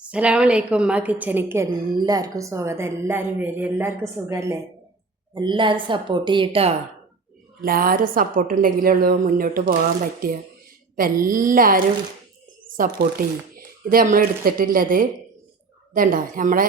അസ്സലാമലൈക്കും. ഉമ്മ കിച്ചണിക്ക് എല്ലാവർക്കും സ്വാഗതം. എല്ലാവരും വരും. എല്ലാവർക്കും സുഖമല്ലേ? എല്ലാവരും സപ്പോർട്ട് ചെയ്യട്ടോ. എല്ലാവരും സപ്പോർട്ട് ഉണ്ടെങ്കിലുള്ളൂ മുന്നോട്ട് പോകാൻ പറ്റുക. അപ്പം എല്ലാവരും സപ്പോർട്ട് ചെയ്യും. ഇത് നമ്മൾ എടുത്തിട്ടുള്ളത് ഇതുണ്ടോ, നമ്മളെ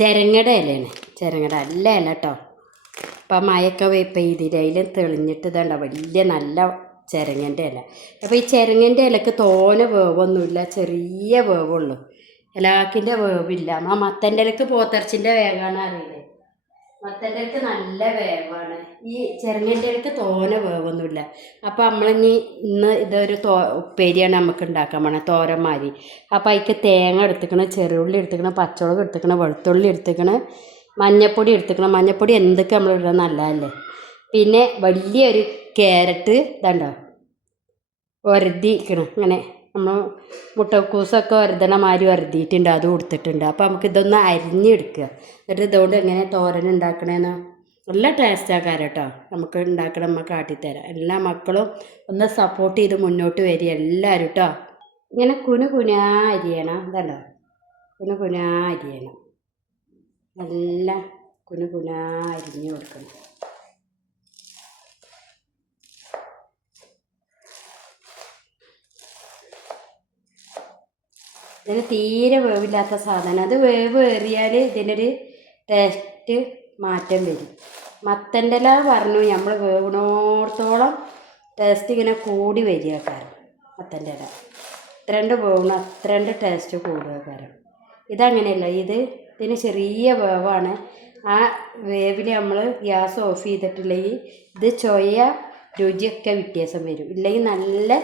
ചിരങ്ങയുടെ ഇലയാണ്. ചിരങ്ങയുടെ നല്ല ഇല കേട്ടോ. അപ്പം മഴയൊക്കെ പെയ്തിട്ട് അതിൽ തെളിഞ്ഞിട്ട് ഇതുണ്ടോ വലിയ നല്ല ചിരങ്ങൻ്റെ ഇല. അപ്പോൾ ഈ ചിരങ്ങൻ്റെ ഇലക്ക് തോനെ വേവൊന്നുമില്ല, ചെറിയ വേവുള്ളൂ. ഇലാക്കിൻ്റെ വേവില്ല. മത്തൻ്റെ ഇലക്ക് പോത്തിറച്ചിൻ്റെ വേഗമാണ് അറിയില്ലേ. മത്തൻ്റെ ഇലക്ക് നല്ല വേവാണ്. ഈ ചിരങ്ങൻ്റെ ഇലക്ക് തോനെ വേവൊന്നുമില്ല. അപ്പോൾ നമ്മളിനി ഇന്ന് ഇതൊരു ഉപ്പേരിയാണ് നമുക്ക് ഉണ്ടാക്കാൻ പോണേ, തോരന്മാരി. അപ്പോൾ അതിക്ക് തേങ്ങ എടുത്തിക്കണം, ചെറുള്ളി എടുത്തിക്കണം, പച്ചമുളക് എടുത്തിക്കണം, വെളുത്തുള്ളി എടുത്തിക്കണം, മഞ്ഞപ്പൊടി എടുത്തിക്കണം. മഞ്ഞപ്പൊടി എന്തൊക്കെ നമ്മൾ ഇടുക നല്ലതല്ലേ. പിന്നെ വലിയൊരു ക്യാരറ്റ് ഇതുണ്ടോ ഒരതിക്കണം. ഇങ്ങനെ നമ്മൾ മുട്ടക്കൂസൊക്കെ ഒരതണ മാതിരി ഒരതിയിട്ടുണ്ട്, അത് കൊടുത്തിട്ടുണ്ട്. അപ്പോൾ നമുക്കിതൊന്ന് അരിഞ്ഞെടുക്കുക. എന്നിട്ട് ഇതുകൊണ്ട് എങ്ങനെ തോരൻ ഉണ്ടാക്കണേന്ന് നല്ല ടേസ്റ്റാക്കാരം കേട്ടോ. നമുക്ക് ഉണ്ടാക്കണം, നമുക്ക് കാട്ടിത്തരാം. എല്ലാ മക്കളും ഒന്ന് സപ്പോർട്ട് ചെയ്ത് മുന്നോട്ട് വരിക എല്ലാവരും കേട്ടോ. ഇങ്ങനെ കുനുകുനാ അരിയണം. ഇതല്ലോ കുനുകുനാ അരിയണം. നല്ല കുനുകുനാ അരിഞ്ഞ് കൊടുക്കണം. ഇതിന് തീരെ വേവില്ലാത്ത സാധനം. അത് വേവ് ഏറിയാൽ ഇതിനൊരു ടേസ്റ്റ് മാറ്റം വരും. മത്തൻ്റെ ഇല പറഞ്ഞു നമ്മൾ വേവണോടത്തോളം ടേസ്റ്റ് ഇങ്ങനെ കൂടി വരിക കാരണം. മത്തൻ്റെ ഇല ഇത്രണ്ട് വേവണം അത്രണ്ട് ടേസ്റ്റ് കൂടുക കാരണം. ഇതങ്ങനെയല്ല, ഇതിന് ചെറിയ വേവാണ്. ആ വേവിൽ നമ്മൾ ഗ്യാസ് ഓഫ് ചെയ്തിട്ടില്ലെങ്കിൽ ഇത് ചൊയ രുചിയൊക്കെ വ്യത്യാസം വരും. ഇല്ലെങ്കിൽ നല്ല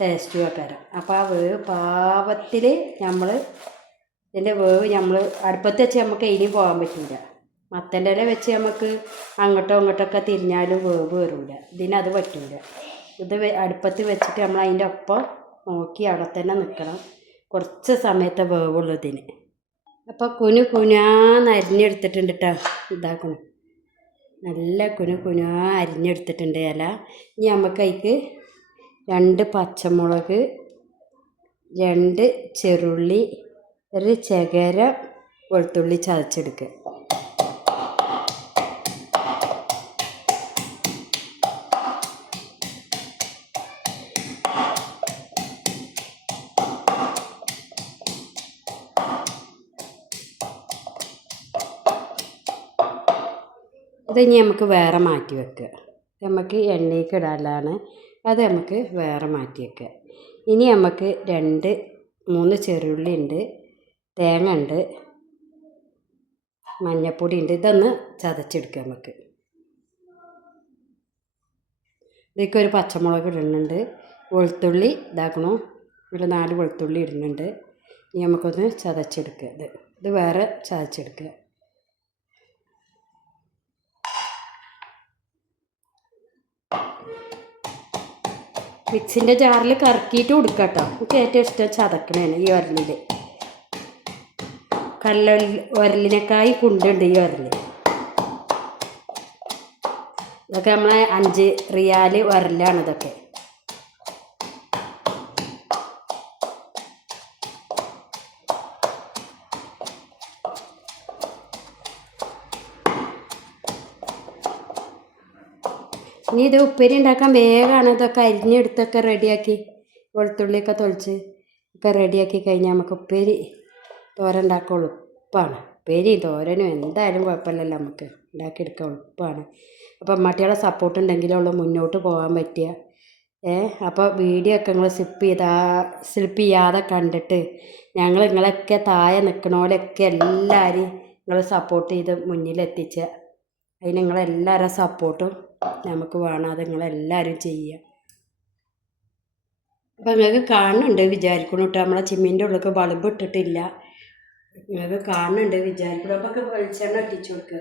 ടേസ്റ്റും ആക്കാരം. അപ്പോൾ ആ വേവ് പാകത്തിൽ നമ്മൾ ഇതിൻ്റെ വേവ് നമ്മൾ അടുപ്പത്ത് വെച്ച് നമുക്ക് ഇനിയും പോകാൻ പറ്റില്ല. മത്തൻ്റെ ഇല വെച്ച് നമുക്ക് അങ്ങോട്ടോ ഇങ്ങോട്ടൊക്കെ തിരിഞ്ഞാലും വേവ് കയറില്ല. ഇതിനത് പറ്റില്ല. ഇത് അടുപ്പത്ത് വെച്ചിട്ട് നമ്മൾ അതിൻ്റെ ഒപ്പം നോക്കി അവിടെ തന്നെ നിൽക്കണം. കുറച്ച് സമയത്തെ വേവുള്ളൂ ഇതിന്. അപ്പോൾ കുനാന്ന് അരിഞ്ഞെടുത്തിട്ടുണ്ട് കേട്ടോ. ഇതാക്കണം, നല്ല കുനാ അരിഞ്ഞെടുത്തിട്ടുണ്ട് ഇല. ഇനി നമുക്ക് അതിക്ക് 2 പച്ചമുളക്, 2 ചെറുള്ളി, ഒരു ചകര വെളുത്തുള്ളി ചതച്ചെടുക്കുക. ഇത് ഇനി നമുക്ക് വേറെ മാറ്റി വെക്കുക. നമുക്ക് എണ്ണയ്ക്ക് ഇടാനാണ്. അത് നമുക്ക് വേറെ മാറ്റി വെക്കുക. ഇനി നമുക്ക് 2-3 ചെറുള്ളി ഉണ്ട്, തേങ്ങ ഉണ്ട്, മഞ്ഞൾപ്പൊടി ഉണ്ട്. ഇതൊന്ന് ചതച്ചെടുക്കുക നമുക്ക്. ഇതിലേക്കൊരു പച്ചമുളക് ഇടുന്നുണ്ട്, വെളുത്തുള്ളി ഇതാക്കണോ, ഒരു 4 വെളുത്തുള്ളി ഇടുന്നുണ്ട്. ഇനി നമുക്കൊന്ന് ചതച്ചെടുക്കുക. ഇത് വേറെ ചതച്ചെടുക്കുക. മിക്സിൻ്റെ ജാറിൽ കറക്കിയിട്ട് കൊടുക്കുക കേട്ടോ. എനിക്ക് ഏറ്റവും ഇഷ്ടം ചതക്കണേണ്. ഈ ഉരലിൽ ഉരലിനേക്കായി കുണ്ടുണ്ട് ഈ ഉരൽ. ഇതൊക്കെ നമ്മളെ 5 റിയാൽ ഉരലാണ് ഇതൊക്കെ. ഇനി ഇത് ഉപ്പേരി ഉണ്ടാക്കാൻ വേഗമാണ്. ഇതൊക്കെ അരിഞ്ഞെടുത്തൊക്കെ റെഡിയാക്കി വെളുത്തുള്ളിയൊക്കെ തൊളിച്ച് ഒക്കെ റെഡിയാക്കി കഴിഞ്ഞാൽ നമുക്ക് ഉപ്പേരി തോരൻ ഉണ്ടാക്കാൻ എളുപ്പമാണ്. ഉപ്പേരി തോരനും എന്തായാലും കുഴപ്പമില്ലല്ലോ, നമുക്ക് ഉണ്ടാക്കിയെടുക്കാൻ എളുപ്പമാണ്. അപ്പം അമ്മട്ടികളെ സപ്പോർട്ട് ഉണ്ടെങ്കിലുള്ളൂ മുന്നോട്ട് പോകാൻ പറ്റുക. അപ്പോൾ വീഡിയോ ഒക്കെ നിങ്ങൾ സ്ലിപ്പ് ചെയ്യാതെ കണ്ടിട്ട് നിങ്ങളൊക്കെ താഴെ നിൽക്കണോലൊക്കെ എല്ലാവരും നിങ്ങൾ സപ്പോർട്ട് ചെയ്ത് മുന്നിലെത്തിച്ച അതിന് നിങ്ങളെല്ലാവരും സപ്പോർട്ടും നമുക്ക് വേണം. അത് നിങ്ങളെല്ലാവരും ചെയ്യുക. അപ്പം നിങ്ങൾക്ക് കാണുന്നുണ്ട് വിചാരിക്കണം കേട്ടോ. നമ്മളെ ചിമ്മിൻ്റെ ഉള്ളിലേക്ക് ബൾബ് ഇട്ടിട്ടില്ല. നിങ്ങൾക്ക് കാണുന്നുണ്ട് വിചാരിക്കണം. അപ്പോൾ വെളിച്ചെണ്ണ ഇട്ടിച്ചു കൊടുക്കുക.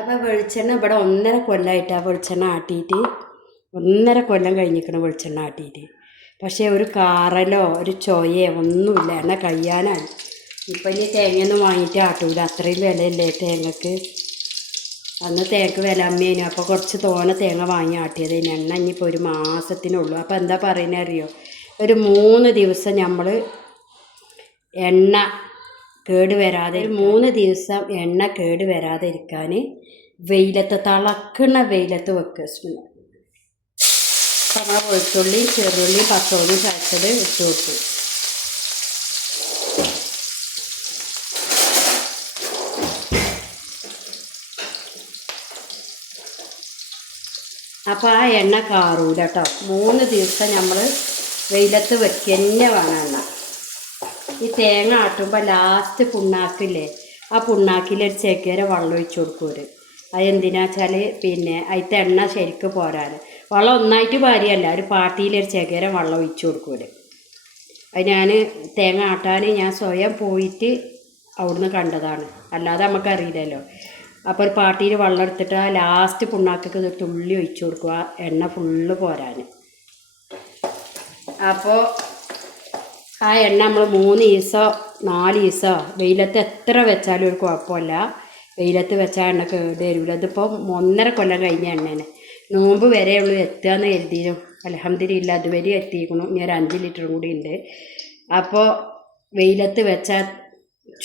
അപ്പോൾ വെളിച്ചെണ്ണ ഇവിടെ 1.5 കൊല്ലമായിട്ടാണ് വെളിച്ചെണ്ണ ആട്ടിയിട്ട്. 1.5 കൊല്ലം കഴിഞ്ഞിരിക്കണം വെളിച്ചെണ്ണ ആട്ടിയിട്ട്. പക്ഷേ ഒരു കാറലോ ഒരു ചൊയയോ ഒന്നുമില്ല. എണ്ണ കഴിയാനായി. ഇപ്പം ഇനി തേങ്ങയൊന്നും വാങ്ങിയിട്ട് ആട്ടൂല, അത്രയും വിലയല്ലേ തേങ്ങക്ക്. അന്ന് തേങ്ങക്ക് വില അമ്മേനു. അപ്പോൾ കുറച്ച് തോനെ തേങ്ങ വാങ്ങി ആട്ടിയത്. എണ്ണ ഇനിയിപ്പോൾ 1 മാസത്തിനുള്ളൂ. അപ്പോൾ എന്താ പറയുന്നത് അറിയോ, ഒരു 3 ദിവസം നമ്മൾ എണ്ണ കേട് വരാതെ 3 ദിവസം എണ്ണ കേട് വരാതെ ഇരിക്കാൻ വെയിലത്ത് തിളക്കുന്ന വെയിലത്ത് വെക്കുക. നമ്മൾ വെളുത്തുള്ളി ചെറുള്ളി പച്ചമുളക് ചതച്ചത് ഇട്ട് കൊടുത്തു. അപ്പോൾ ആ എണ്ണ കാറൂല കേട്ടോ. 3 ദിവസം നമ്മൾ വെയിലത്ത് വെക്കുക തന്നെ വേണം എണ്ണ. ഈ തേങ്ങ ആട്ടുമ്പോൾ ലാസ്റ്റ് പുണ്ണാക്കില്ലേ, ആ പുണ്ണാക്കിലൊരു ചെക്കേര വെള്ളം ഒഴിച്ച് കൊടുക്കും. അതെന്തിനാ വെച്ചാൽ പിന്നെ അതിൻ്റെ എണ്ണ ശരിക്ക് പോരാൻ. വെള്ളം ഒന്നായിട്ട് ഭാര്യയല്ല, ഒരു പാട്ടിയിലൊരു ചെക്കേര വെള്ളം ഒഴിച്ച് കൊടുക്കും. അത് ഞാൻ തേങ്ങ ആട്ടാൻ ഞാൻ സ്വയം പോയിട്ട് അവിടുന്ന് കണ്ടതാണ്, അല്ലാതെ നമുക്കറിയില്ലല്ലോ. അപ്പോൾ ഒരു പാട്ടിയിൽ വെള്ളം എടുത്തിട്ട് ആ ലാസ്റ്റ് പുണ്ണാക്കൊക്കെ ഒരു തുള്ളി ഒഴിച്ച് കൊടുക്കുക, എണ്ണ ഫുള്ള് പോരാൻ. അപ്പോൾ ആ എണ്ണ നമ്മൾ 3 ദിവസമോ 4 ദിവസമോ വെയിലത്ത് എത്ര വെച്ചാലും ഒരു കുഴപ്പമില്ല. വെയിലത്ത് വെച്ചാൽ എണ്ണ കേട് വരില്ല. ഇതിപ്പോൾ 1.5 കൊല്ലം കഴിഞ്ഞ എണ്ണയാണ്. നോമ്പ് വരെയുള്ളൂ എത്തുകയെന്ന് കരുതിയും അൽഹംദുലില്ലാ അതുവരെ എത്തിയിരിക്കണു. ഇനി ഒരു 5 ലിറ്ററും കൂടി ഉണ്ട്. അപ്പോൾ വെയിലത്ത് വെച്ചാൽ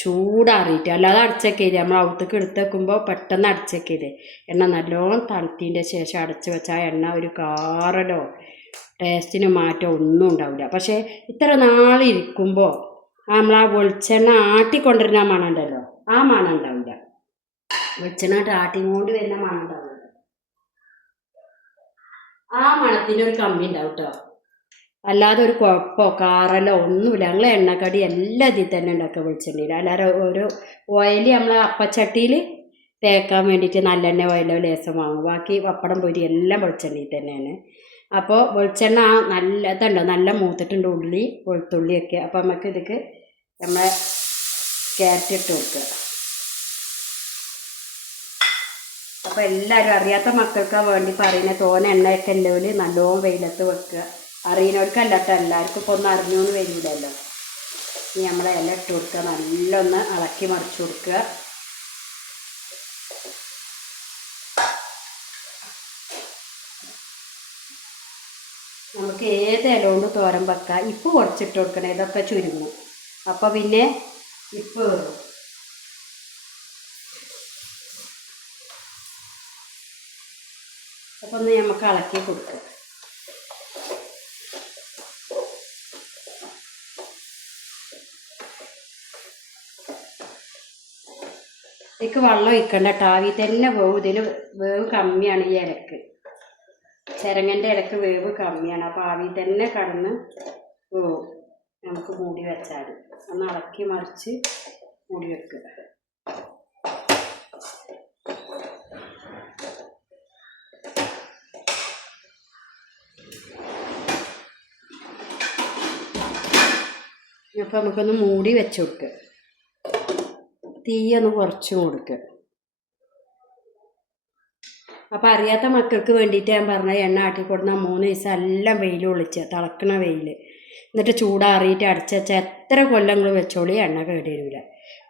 ചൂടാറിയിട്ട്, അല്ലാതെ അടച്ചേക്കരുത്. നമ്മൾ ഔത്തേക്ക് എടുത്ത് വെക്കുമ്പോൾ പെട്ടെന്ന് അടച്ചേക്കരുത്. എണ്ണ നല്ലോണം തണുത്തതിൻ്റെ ശേഷം അടച്ച് വെച്ചാൽ എണ്ണ ഒരു കാറലോ ടേസ്റ്റിന് മാറ്റം ഒന്നും ഉണ്ടാവില്ല. പക്ഷേ ഇത്ര നാളിരിക്കുമ്പോൾ നമ്മൾ ആ വെളിച്ചെണ്ണ ആട്ടിക്കൊണ്ടിരുന്ന മണം ഉണ്ടല്ലോ, ആ മണം ഉണ്ടാവില്ല. വെളിച്ചെണ്ണ ആട്ടിക്കൊണ്ട് വരുന്ന മണം ഉണ്ടാവില്ല. ആ മണത്തിനൊരു കമ്മി ഉണ്ടാവും കേട്ടോ. അല്ലാതെ ഒരു കുഴപ്പമോ കാറലോ ഒന്നുമില്ല. ഞങ്ങൾ എണ്ണക്കടി എല്ലാം ഇതിൽ തന്നെ ഉണ്ടാക്കുക വെളിച്ചെണ്ണയിൽ. അല്ലാതെ ഒരു ഓയിൽ നമ്മൾ അപ്പച്ചട്ടിയിൽ തേക്കാൻ വേണ്ടിയിട്ട് നല്ലെണ്ണ ഓയിലോ ലേസം വാങ്ങും. ബാക്കി പപ്പടം പൊരി എല്ലാം വെളിച്ചെണ്ണയിൽ തന്നെയാണ്. അപ്പോൾ വെളിച്ചെണ്ണ നല്ല ഇതുണ്ടോ, നല്ല മൂത്തിട്ടുണ്ട് ഉള്ളി വെളുത്തുള്ളിയൊക്കെ. അപ്പോൾ നമുക്ക് ഇതിക്ക് നമ്മളെ ക്യാരറ്റ് ഇട്ട് കൊടുക്കുക. അപ്പോൾ എല്ലാവരും അറിയാത്ത മക്കൾക്കാണ് വേണ്ടി പറയുന്നത് തോനെ എണ്ണയൊക്കെ എല്ലാവരും നല്ലോണം വെയിലത്ത് വെക്കുക. അറിയുന്നവർക്കല്ല കേട്ടോ, എല്ലാവർക്കും ഇപ്പോൾ ഒന്നും അറിഞ്ഞോന്ന് വരില്ലല്ലോ. ഇനി നമ്മളെ ഇല ഇട്ട് കൊടുക്കുക, നല്ലൊന്ന് ഇളക്കി മറിച്ച് കൊടുക്കുക. നമുക്ക് ഏത് ഇല കൊണ്ട് തോരൻ വെക്കാം. ഇപ്പ് കുറച്ചിട്ട് കൊടുക്കണം, ഇതൊക്കെ ചുരുങ്ങും. അപ്പോൾ പിന്നെ ഇപ്പ് വരും. അപ്പോൾ ഒന്ന് നമുക്ക് ഇളക്കി കൊടുക്കുക. ഇതിക്ക് വെള്ളം ഒഴിക്കണ്ട കേട്ടോ, ആവി തന്നെ വേവും. ഇതിൽ വേവ് കമ്മിയാണ് ഈ ഇലക്ക്, ചിരങ്ങൻ്റെ ഇലക്ക് വേവ് കമ്മിയാണ്. അപ്പോൾ ആവി തന്നെ കടന്ന് വേവും. നമുക്ക് മൂടി വെച്ചാൽ ഒന്ന് ഇളക്കി മറിച്ച് മൂടി വെക്കുക. അപ്പോൾ നമുക്കൊന്ന് മൂടി വെച്ച് കൊടുക്കുക. തീയൊന്ന് കുറച്ചും കൊടുക്കുക. അപ്പോൾ അറിയാത്ത മക്കൾക്ക് വേണ്ടിയിട്ട് ഞാൻ പറഞ്ഞ എണ്ണ ആട്ടിക്കൊടുന്ന 3 ദിവസം എല്ലാം വെയിൽ ഒളിച്ച് തിളക്കണ വെയിൽ, എന്നിട്ട് ചൂടാറിയിട്ട് അടച്ച് വെച്ചാൽ എത്ര കൊല്ലങ്ങൾ വെച്ചോളി എണ്ണ കേടുവരില്ല.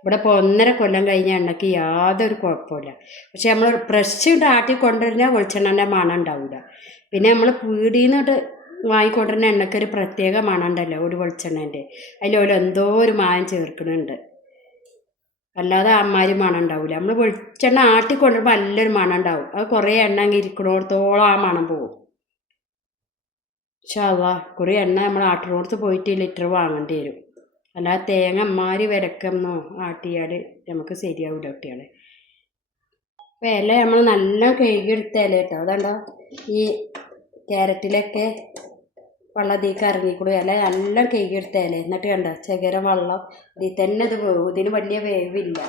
ഇവിടെ ഇപ്പോൾ 1.5 കൊല്ലം കഴിഞ്ഞ എണ്ണയ്ക്ക് യാതൊരു കുഴപ്പമില്ല. പക്ഷെ നമ്മൾ ഫ്രഷ് ആട്ടിക്കൊണ്ടുവരുന്ന വെളിച്ചെണ്ണൻ്റെ മണം ഉണ്ടാവില്ല. പിന്നെ നമ്മൾ പീടിയിൽ നിന്നിട്ട് വാങ്ങിക്കൊണ്ടിരുന്ന എണ്ണയ്ക്ക് ഒരു പ്രത്യേക മണം ഉണ്ടല്ലോ ഒരു വെളിച്ചെണ്ണേൻ്റെ, അതിലോല എന്തോ ഒരു മായം ചേർക്കുന്നുണ്ട്. അല്ലാതെ അമ്മാരി മണം ഉണ്ടാവില്ല. നമ്മൾ വെളിച്ചെണ്ണ ആട്ടിക്കൊണ്ടുവരുമ്പോൾ നല്ലൊരു മണം ഉണ്ടാവും. അത് കുറേ എണ്ണ ഇരിക്കണോടത്തോളം ആ മണം പോകും. പക്ഷേ കുറേ എണ്ണ നമ്മൾ ആട്ടിനോടത്ത് പോയിട്ട് ലിറ്റർ വാങ്ങേണ്ടി വരും. അല്ലാതെ തേങ്ങ അമ്മാരി വിലക്കെന്നോ ആട്ടിയാൽ നമുക്ക് ശരിയാവില്ല കുട്ടികളെ. അപ്പോൾ ഇല നമ്മൾ നല്ല കഴുകിയെടുത്ത ഇല കേട്ടോ. അതുകൊണ്ടോ ഈ ക്യാരറ്റിലൊക്കെ വെള്ളം ഇതിലേക്ക് ഇറങ്ങിക്കൂടും. ഇല നല്ല കഴുകിയെടുത്ത ഇല. എന്നിട്ട് കണ്ടോ ചകര വെള്ളം ഇതിൽ തന്നെ ഇത് വേവും. ഇതിന് വലിയ വേവില്ല.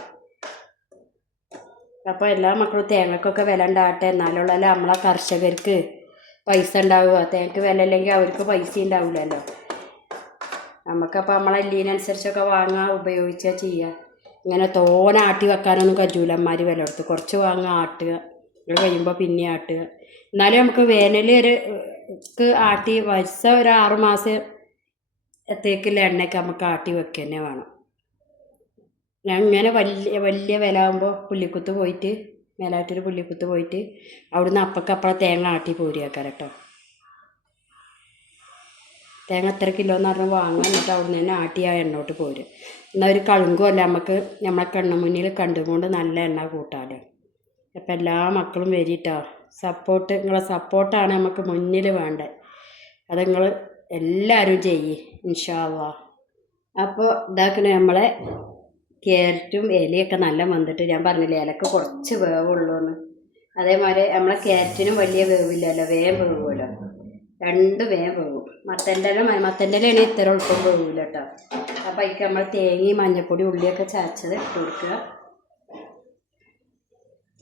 അപ്പോൾ എല്ലാ മക്കളും തേങ്ങക്കൊക്കെ വില ഉണ്ടാകട്ടെ, എന്നാലുള്ള നമ്മളെ കർഷകർക്ക് പൈസ ഉണ്ടാവുക. തേങ്ങക്ക് വില ഇല്ലെങ്കിൽ അവർക്ക് പൈസ ഉണ്ടാവില്ലല്ലോ. നമുക്കപ്പോൾ നമ്മളെ എല്ലിനനുസരിച്ചൊക്കെ വാങ്ങാൻ ഉപയോഗിച്ചാൽ ചെയ്യുക. ഇങ്ങനെ തോനെ ആട്ടി വെക്കാനൊന്നും കജൂലന്മാർ വില കൊടുത്ത് കുറച്ച് വാങ്ങുക, ആട്ടുക, ഇത് കഴിയുമ്പോൾ പിന്നെ ആട്ടുക. എന്നാലും നമുക്ക് വേനൽ ഒരു ആട്ടി വയസ്സ ഒരു 6 മാസത്തേക്കുള്ള എണ്ണയ്ക്ക് നമുക്ക് ആട്ടി വെക്കുക തന്നെ വേണം. ഞാൻ ഇങ്ങനെ വലിയ വില ആകുമ്പോൾ പുള്ളിക്കുത്ത് പോയിട്ട് മേലാറ്റൊരു പുള്ളിക്കുത്ത് പോയിട്ട് അവിടുന്ന് അപ്പക്കപ്പഴം തേങ്ങ ആട്ടി പോരിയാക്കാം കേട്ടോ. തേങ്ങ എത്ര കിലോ എന്ന് പറഞ്ഞാൽ വാങ്ങാൻ, എന്നിട്ട് അവിടെ നിന്ന് തന്നെ ആട്ടി ആ എണ്ണോട്ട് പോരും. എന്നാൽ ഒരു കളുങ്കുമല്ല, നമുക്ക് നമ്മളെ കണ്ണു മുന്നിൽ കണ്ടുകൊണ്ട് നല്ല എണ്ണ കൂട്ടാമല്ലോ. അപ്പം എല്ലാ മക്കളും വരിട്ടോ. നിങ്ങളെ സപ്പോർട്ടാണ് നമുക്ക് മുന്നിൽ വേണ്ടത്. അത് നിങ്ങൾ എല്ലാവരും ചെയ്യ് ഇൻഷാ അല്ലാഹ്. അപ്പോൾ ഇതാക്കണ നമ്മളെ ക്യാരറ്റും ഇലയൊക്കെ നല്ല വന്നിട്ട്, ഞാൻ പറഞ്ഞില്ലേ ഇലക്ക് കുറച്ച് വേവുള്ളൂ എന്ന്. അതേമാതിരി നമ്മളെ ക്യാരറ്റിനും വലിയ വേവില്ലല്ലോ, വേഗം വേവുമല്ലോ. രണ്ട് വേഗം വേവും. മത്തൻ്റെ ഇലയാണ് ഇത്ര എളുപ്പം വേവില്ല കേട്ടോ. അപ്പം അതിക്ക് നമ്മൾ തേങ്ങയും മഞ്ഞൾപ്പൊടി ഉള്ളിയൊക്കെ ചതച്ചത് ഇട്ട് കൊടുക്കുക.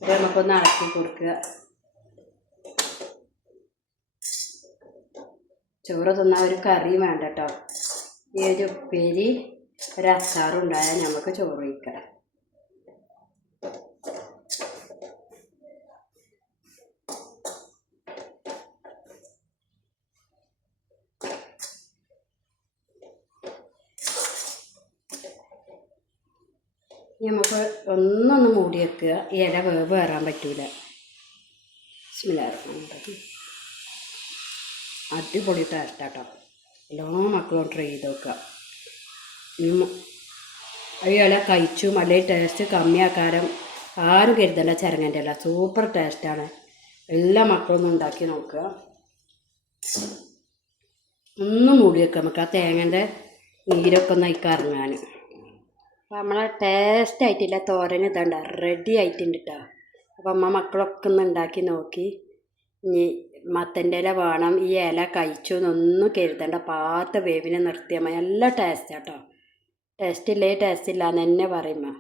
ഇത് നമുക്കൊന്ന് ഇളക്കി കൊടുക്കുക. ചോറ് തിന്നാൽ ഒരു കറിയും വേണ്ട കേട്ടോ. ഈ ഒരു ഉപ്പേരി ഒരു അച്ചാറും ഉണ്ടായാൽ നമുക്ക് ചോറ് കഴിക്കാം. നമുക്ക് ഒന്നൊന്ന് മൂടി വെക്കുക. ഈ ഇല വേവ് കയറാൻ പറ്റൂല. ബിസ്മില്ലാഹിർ. അടിപൊളി ടേസ്റ്റ് കേട്ടോ. എല്ലാ മക്കളും ട്രൈ ചെയ്ത് നോക്കുക. ഈ ഇല കഴിച്ചും അല്ലെങ്കിൽ ടേസ്റ്റ് കമ്മിയാക്കാരം ആരും കരുതണ്ട. ചെരങ്ങൻ്റെ ഇല സൂപ്പർ ടേസ്റ്റാണ്. എല്ലാ മക്കളും ഉണ്ടാക്കി നോക്കുക. ഒന്നും മൂടി വെക്കുക. നമുക്ക് ആ തേങ്ങൻ്റെ നീരൊക്കെ ഒന്ന് അതിക്ക് ഇറങ്ങാൻ. അപ്പം നമ്മളെ ടേസ്റ്റ് ആയിട്ടില്ല തോരൻ ഇതാണ്ട റെഡി ആയിട്ടുണ്ട് കേട്ടോ. അപ്പം മക്കളൊക്കെ ഒന്ന് ഉണ്ടാക്കി നോക്കി. ഇനി മത്തൻ്റെ ഇല വേണം, ഈ ഇല കഴിച്ചു എന്നൊന്നും കരുതണ്ട. പാത്ത വേവിനെ നിർത്തിയാൽ മതി. നല്ല ടേസ്റ്റ് കേട്ടോ. ടേസ്റ്റ് ഇല്ലേ ടേസ്റ്റ് ഇല്ല എന്ന് തന്നെ പറയുമ്പോൾ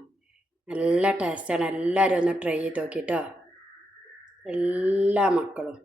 നല്ല ടേസ്റ്റാണ്. എല്ലാവരും ഒന്ന് ട്രൈ ചെയ്ത് നോക്കിട്ടോ, എല്ലാ മക്കളും.